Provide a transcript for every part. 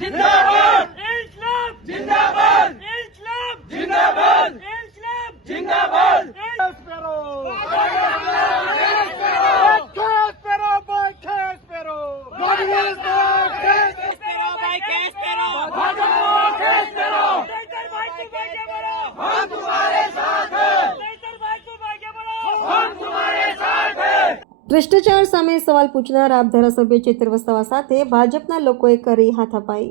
जिंदाबाद इस्लाम जिंदाबाद इस्लाम जिंदाबाद इस्लाम जिंदाबाद ભ્રષ્ટાચાર સામે સવાલ પૂછનાર આપ ધારાસભ્ય ચેતર વસાવા સાથે ભાજપના લોકોએ કરી હાથાપાઈ.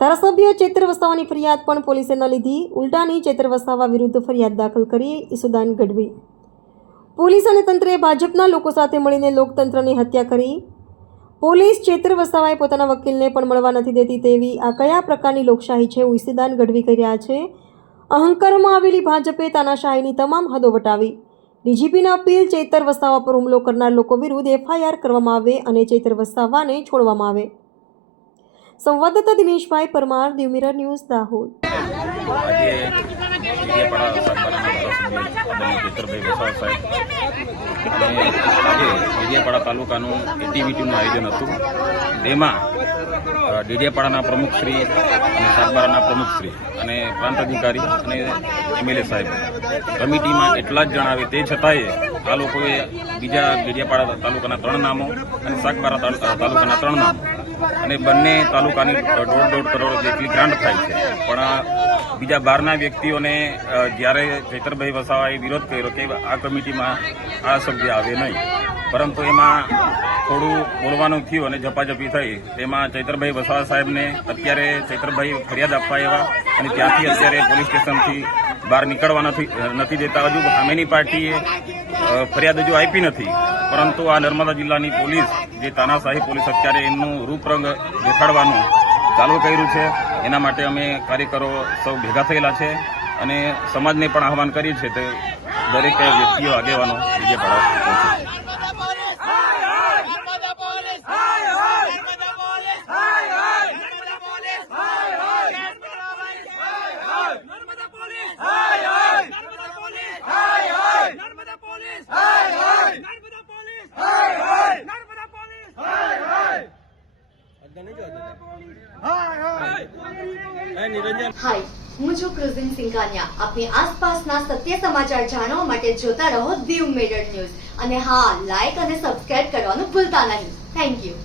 ધારાસભ્ય ચેતર વસાવાની ફરિયાદ પણ પોલીસે ન લીધી. ઉલટાની ચેતર વસાવા વિરુદ્ધ ફરિયાદ દાખલ કરી ઈસુદાન ગઢવી. પોલીસ અને તંત્રે ભાજપના લોકો સાથે મળીને લોકતંત્રની હત્યા કરી. પોલીસ ચેતર વસાવાએ પોતાના વકીલને પણ મળવા નથી દેતી તેવી આ કયા પ્રકારની લોકશાહી છે? ઈસુદાન ગઢવી કહી રહ્યા છે. અહંકારમાં આવેલી ભાજપે તાનાશાહીની તમામ હદો વટાવી. ડીજીપીની અપીલ, ચેતર વસાવા પર હુમલો કરનાર લોકો વિરુદ્ધ એફઆઈઆર કરવામાં આવે અને ચેતર વસાવાને છોડવામાં આવે. સંવાદદાતા દિનેશભાઈ પરમાર, દીવ મિરર ન્યૂઝ, દાહોદ. ડેડિયાપાડા તાલુકાનું એક્ટિવિટીનું આયોજન હતું. તેમાં ડેડિયાપાડાના પ્રમુખશ્રી અને સાગબારાના પ્રમુખશ્રી અને પ્રાંત અધિકારી અને એમએલએ સાહેબ કમિટીમાં એટલા જ જણાવે તે છતાંય આ લોકોએ બીજા ડેડિયાપાડા તાલુકાના 3 નામો અને સાગબારા તાલુકાના 3 નામો અને બંને તાલુકાની 1.5 કરોડ જેટલી ગ્રાન્ટ થાય છે. પણ બીજા બહારના વ્યક્તિઓને જ્યારે ચૈતરભાઈ વસાવાએ વિરોધ કર્યો કે આ કમિટીમાં આ સભ્ય આવે નહીં, પરંતુ એમાં થોડું બોલવાનું થયું અને ઝપાઝપી થઈ. તેમાં ચૈતરભાઈ વસાવા સાહેબને અત્યારે ચૈતરભાઈ ફરિયાદ આપવા આવ્યા અને ત્યાંથી અત્યારે પોલીસ સ્ટેશનથી બહાર નીકળવા નથી દેતા. હજુ સામેની પાર્ટીએ ફરિયાદ હજુ આપી નથી, પરંતુ આ નર્મદા જિલ્લાની પોલીસ જે તાનાશાહી પોલીસ અત્યારે એમનું રૂપરંગ દેખાડવાનું ચાલુ કર્યું છે. એના માટે અમે કાર્યકરો સૌ ભેગા થયેલા છે અને સમાજને પણ આહવાન કરીએ છીએ કે દરેક વ્યક્તિઓ આગેવાનો ડેડિયાપાડા પહોંચે. હાય, હું છું ક્રુઝિન સિંઘાનિયા. આપની આસપાસના સત્ય સમાચાર જાણવા માટે જોતા રહો દીવ મિરર ન્યૂઝ અને હા, લાઈક અને સબસ્ક્રાઇબ કરવાનું ભૂલતા નહીં. Thank you.